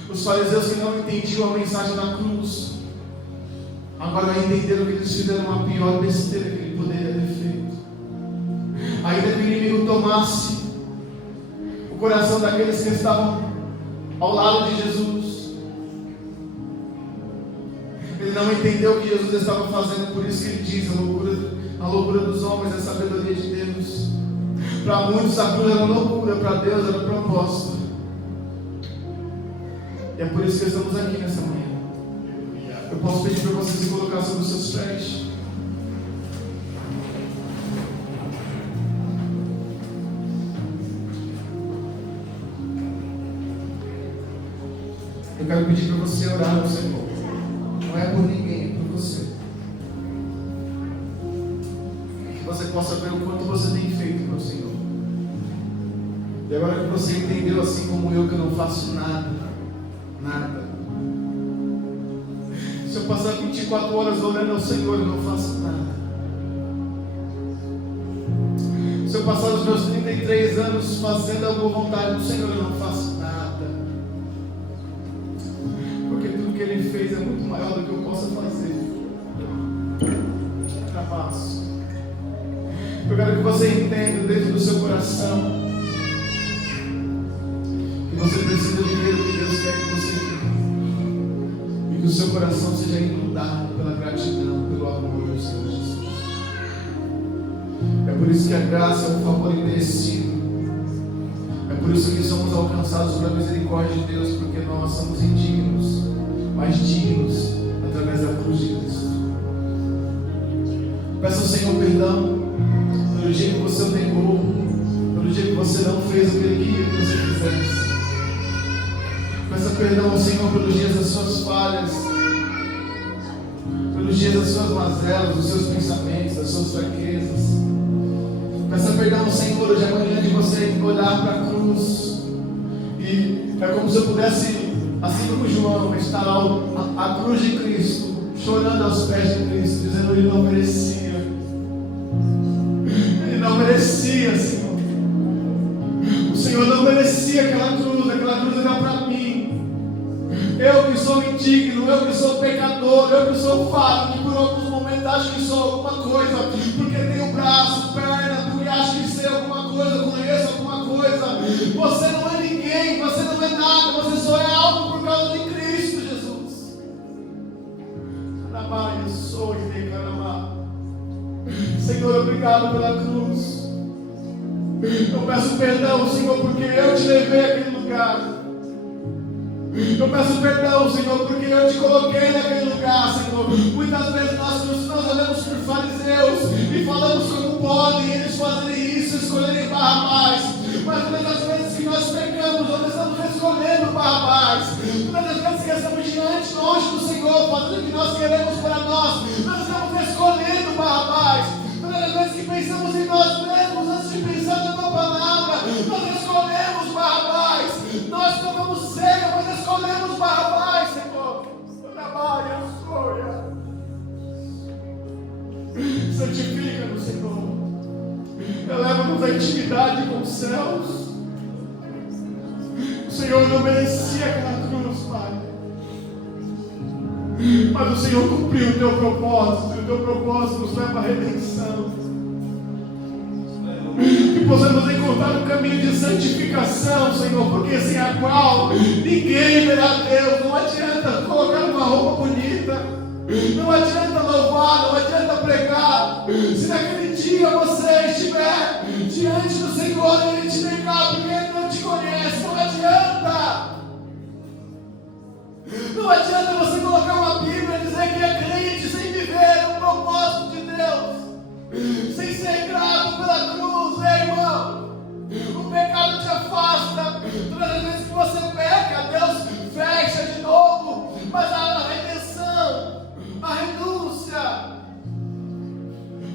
Os fariseus que não entendiam a mensagem da cruz, agora entenderam que eles fizeram a pior besteira que ele poderia ter feito. Ainda que o inimigo tomasse o coração daqueles que estavam ao lado de Jesus, ele não entendeu o que Jesus estava fazendo. Por isso que ele diz: a loucura dos homens é a sabedoria de Deus. Para muitos a cruz era loucura, para Deus era propósito. E é por isso que estamos aqui nessa manhã. Eu posso pedir para você se colocar sobre os seus pés. Eu quero pedir para você orar ao Senhor. Não é por ninguém, é por você. Que você possa ver o quanto você tem feito para o Senhor. E agora que você entendeu, assim como eu, que eu não faço nada. Se eu passar 24 horas orando ao Senhor, eu não faço nada. Se eu passar os meus 33 anos fazendo a boa vontade do Senhor, eu não faço nada. Porque tudo que Ele fez é muito maior do que eu possa fazer. Travasso. Eu quero que você entenda dentro do seu coração que você precisa viver o que Deus quer que você viva. E que o seu coração seja inundado pela gratidão, pelo amor do Senhor Jesus. É por isso que a graça é um favor imerecido. É por isso que somos alcançados pela misericórdia de Deus, porque nós somos indignos, mas dignos através da cruz de Cristo. Peça ao Senhor perdão pelo dia que você o negou, pelo dia que você não fez o que Ele queria que você fizesse. Peça perdão ao Senhor pelos dias das suas falhas, pelos dias das suas mazelas, dos seus pensamentos, das suas fraquezas. Peça perdão ao Senhor hoje amanhã de você olhar para a cruz. E é como se eu pudesse, assim como João, estar à cruz de Cristo, chorando aos pés de Cristo, dizendo: Ele não merecia. Ele não merecia, Senhor. O Senhor não merecia aquela cruz era para mim. Eu que sou indigno, eu que sou pecador, eu que sou falho, que por alguns momentos acho que sou alguma coisa, porque tenho braço, perna, porque acho que sei alguma coisa, conheço alguma coisa. Você não é ninguém, você não é nada, você só é algo por causa de Cristo Jesus. Senhor, obrigado pela cruz. Eu peço perdão, Senhor, porque eu te levei àquele lugar. Eu peço perdão, Senhor, porque eu te coloquei naquele lugar, Senhor. Muitas vezes nós olhamos por fariseus e falamos como podem eles fazerem isso, escolherem Barrabás. Mas muitas vezes que nós pecamos, nós estamos escolhendo Barrabás. Muitas vezes que estamos diante, longe do Senhor, intimidade com os céus. O Senhor não merecia aquela cruz, Pai. Mas o Senhor cumpriu o teu propósito, e o teu propósito nos leva à redenção. Que possamos encontrar um caminho de santificação, Senhor, porque sem a qual ninguém verá Deus. Não adianta colocar uma roupa bonita, não adianta louvar, não adianta pregar, se naquele dia você estiver diante do Senhor e Ele te negar porque Ele não te conhece. Não adianta. Não adianta você colocar uma Bíblia e dizer que é crente sem viver o propósito de Deus, sem ser grato pela cruz, irmão. O pecado te afasta. Todas as vezes que você peca, Deus fecha de novo. Mas a redenção, a renúncia,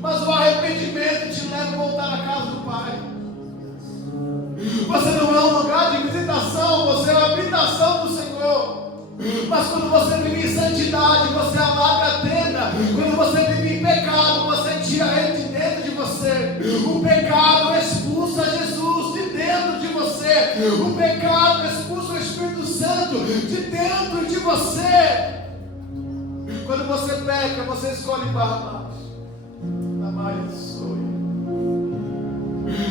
mas o arrependimento te leva a voltar à casa do Pai. Você não é um lugar de visitação, você é a habitação do Senhor. Mas quando você vive em santidade, você alarga a tenda. Quando você vive em pecado, você tira ele de dentro de você. O pecado expulsa Jesus de dentro de você. O pecado expulsa o Espírito Santo de dentro de você. Quando você peca, você escolhe Barrabás.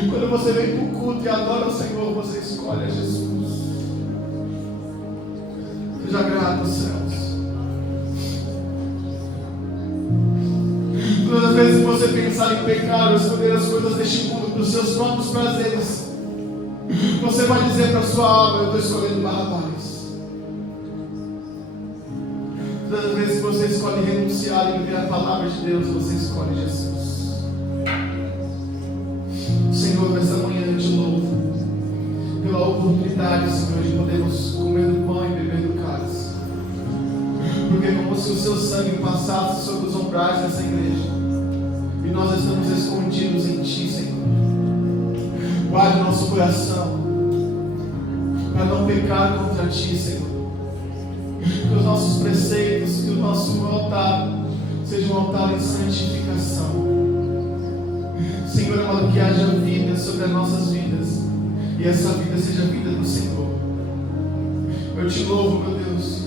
Quando você vem para o culto e adora o Senhor, você escolhe a Jesus. Seja grato aos céus. Todas as vezes que você pensar em pecar ou escolher as coisas deste mundo para os seus próprios prazeres, você vai dizer para a sua alma: eu estou escolhendo Barrabás. Todas as vezes que você escolhe renunciar e viver a palavra de Deus, você escolhe Jesus. Senhor, nessa manhã eu te louvo pela oportunidade, Senhor, de podermos comer do pão e beber do cálice. Porque é como se o seu sangue passasse sobre os umbrais dessa igreja, e nós estamos escondidos em Ti, Senhor. Guarde nosso coração para não pecar contra Ti, Senhor. Que os nossos preceitos, que o nosso altar seja um altar em santificação. Senhor amado, que haja vida sobre as nossas vidas, e essa vida seja a vida do Senhor. Eu te louvo, meu Deus,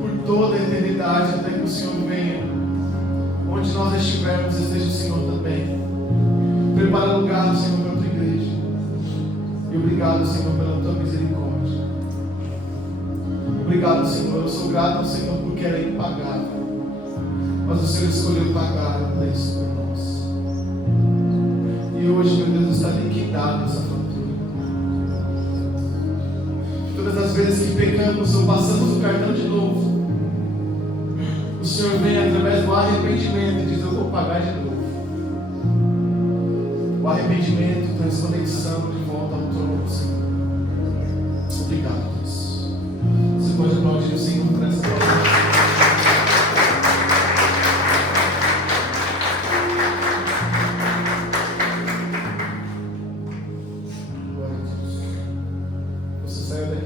por toda a eternidade, até que o Senhor venha. Onde nós estivermos, esteja o Senhor também. Prepara lugar, Senhor, para a tua igreja. E obrigado, Senhor, pela tua misericórdia. Obrigado, Senhor. Eu sou grato ao Senhor porque era impagável, mas o Senhor escolheu pagar o preço por nós. E hoje, meu Deus, está liquidado essa fatura. Todas as vezes que pecamos ou passamos o cartão de novo, o Senhor vem através do arrependimento e diz: eu vou pagar de novo. O arrependimento traz conexão de volta ao trono do Senhor. Obrigado, Deus. Você pode aplaudir o Senhor por essa palavra.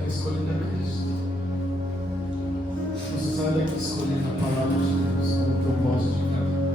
Escolhendo a Cristo. Você sai daqui escolhendo a palavra de Deus como propósito de cada.